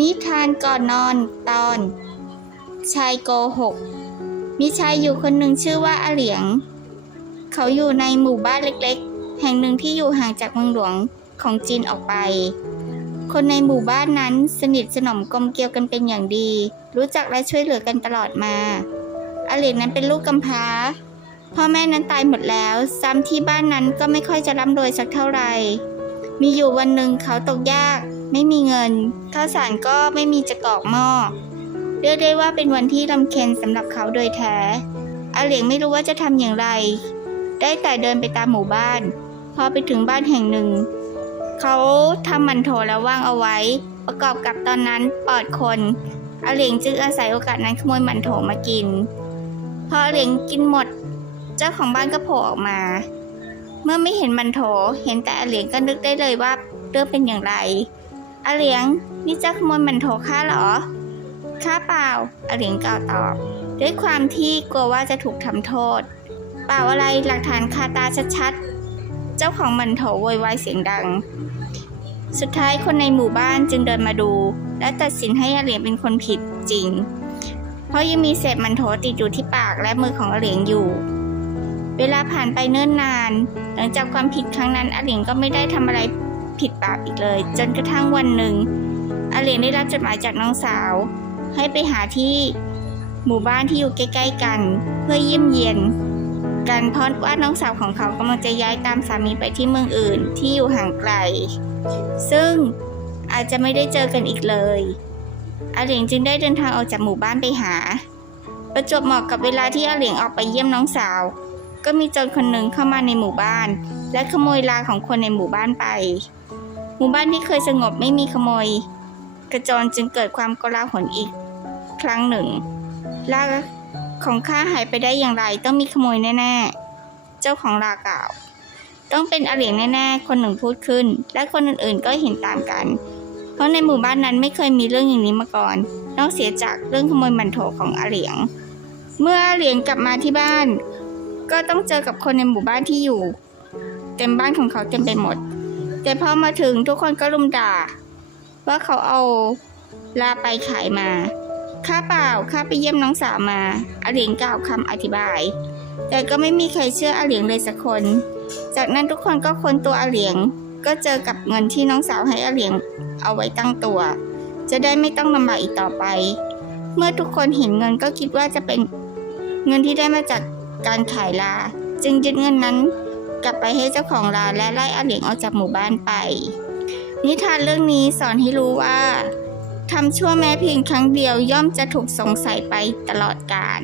นิทานก่อนนอนตอน ชายโกหก มีชายอยู่คนหนึ่งชื่อว่าอาเหลียง เขาอยู่ในหมู่บ้านเล็กๆ แห่งหนึ่งที่อยู่ห่างจากเมืองหลวงของจีนออกไป คนในหมู่บ้านนั้นสนิทสนมกลมเกลียวกันเป็นอย่างดี รู้จักและช่วยเหลือกันตลอดมาอาเหลียงนั้นเป็นลูกกำพร้า พ่อแม่นั้นตายหมดแล้ว ซ้ำที่บ้านนั้นก็ไม่ค่อยจะร่ำรวยสักเท่าไหร่ มีอยู่วันหนึ่งเขาตกยาก ไม่มีเงินข้าวสารก็ไม่มีจะกอกหม้อเรียกได้ว่าเป็นวันที่ลำเค็ญสำหรับเขาโดยแท้อาเหลียงไม่รู้ว่าจะทำอย่างไร ได้แต่เดินไปตามหมู่บ้าน พอไปถึงบ้านแห่งหนึ่ง เขาทำมันโถแล้วว่างเอาไว้ ประกอบกับตอนนั้นปอดคนอาเหลียงจึงอาศัยโอกาสนั้นขโมยมันโถมากิน พออาเหลียงกินหมด เจ้าของบ้านก็โผล่ออกมา เมื่อไม่เห็นมันโถ เห็นแต่อาเหลียงก็นึกได้เลยว่าเรื่องเป็นอย่างไรอาเหลียงนี่จ้าขโมยมันโถข้าหรอข้าเปล่าอาเหลียงกล่าวตอบ ด้วยความที่กลัวว่าจะถูกทำโทษ เปล่าอะไรหลักฐานคาตาชัดๆ เจ้าของมันโถโวยวายเสียงดัง สุดท้ายคนในหมู่บ้านจึงเดินมาดู และตัดสินให้อาเหลียงเป็นคนผิดจริง เพราะยังมีเศษมันโถติดอยู่ที่ปากและมือของอาเหลียงอยู่ เวลาผ่านไปเนิ่นนาน หลังจากความผิดครั้งนั้นอาเหลียงก็ไม่ได้ทำอะไรผิดบาปอีกเลย จนกระทั่งวันหนึ่งอาเหลียงได้รับจดหมายจากน้องสาว ให้ไปหาที่หมู่บ้านที่อยู่ใกล้ ๆ กัน เพื่อเยี่ยมเยียนกันเพราะว่าน้องสาวของเขากำลังจะย้ายตามสามีไปที่เมืองอื่นที่อยู่ห่างไกล ซึ่งอาจจะไม่ได้เจอกันอีกเลยอาเหลียงจึงได้เดินทางออกจากหมู่บ้านไปหา ประจวบเหมาะกับเวลาที่อาเหลียงออกไปเยี่ยมน้องสาว ก็มีโจรคนหนึ่งเข้ามาในหมู่บ้าน และขโมยลาของคนในหมู่บ้านไป หมู่บ้านที่เคยสงบไม่มีขโมย กระจรจึงเกิดความกลาหลอีก ครั้งหนึ่งลาของข้าหายไปได้อย่างไรต้องมีขโมยแน่ๆ เจ้าของลากล่าว ต้องเป็นอาเหลียงแน่ๆ คนหนึ่งพูดขึ้น และคนอื่นๆก็เห็นตามกัน เพราะในหมู่บ้านนั้นไม่เคยมีเรื่องอย่างนี้มาก่อน นอกเสียจากเรื่องขโมยมันโถของอาเหลียง เมื่ออเหลียงกลับมาที่บ้าน ก็ต้องเจอกับคนในหมู่บ้านที่อยู่ เต็มบ้านของเขาเต็มไปหมด แต่พอมาถึงทุกคนก็รุมด่า ว่าเขาเอาลาไปขายมาข้าเปล่าข้าไปเยี่ยมน้องสาวมาอาเหลียงกล่าวคำอธิบาย แต่ก็ไม่มีใครเชื่ออาเหลียงเลยสักคน จากนั้นทุกคนก็ค้นตัวอาเหลียง ก็เจอกับเงินที่น้องสาวให้อาเหลียงเอาไว้ตั้งตัว จะได้ไม่ต้องลำบากอีกต่อไป เมื่อทุกคนเห็นเงินก็คิดว่าจะเป็นเงินที่ได้มาจาก การขายลา จึงยึดเงินนั้นกลับไปให้เจ้าของราและไล่อาเหลียงออกจากหมู่บ้านไป นิทานเรื่องนี้สอนให้รู้ว่าทำชั่วแม้เพียงครั้งเดียวย่อมจะถูกสงสัยไปตลอดกาล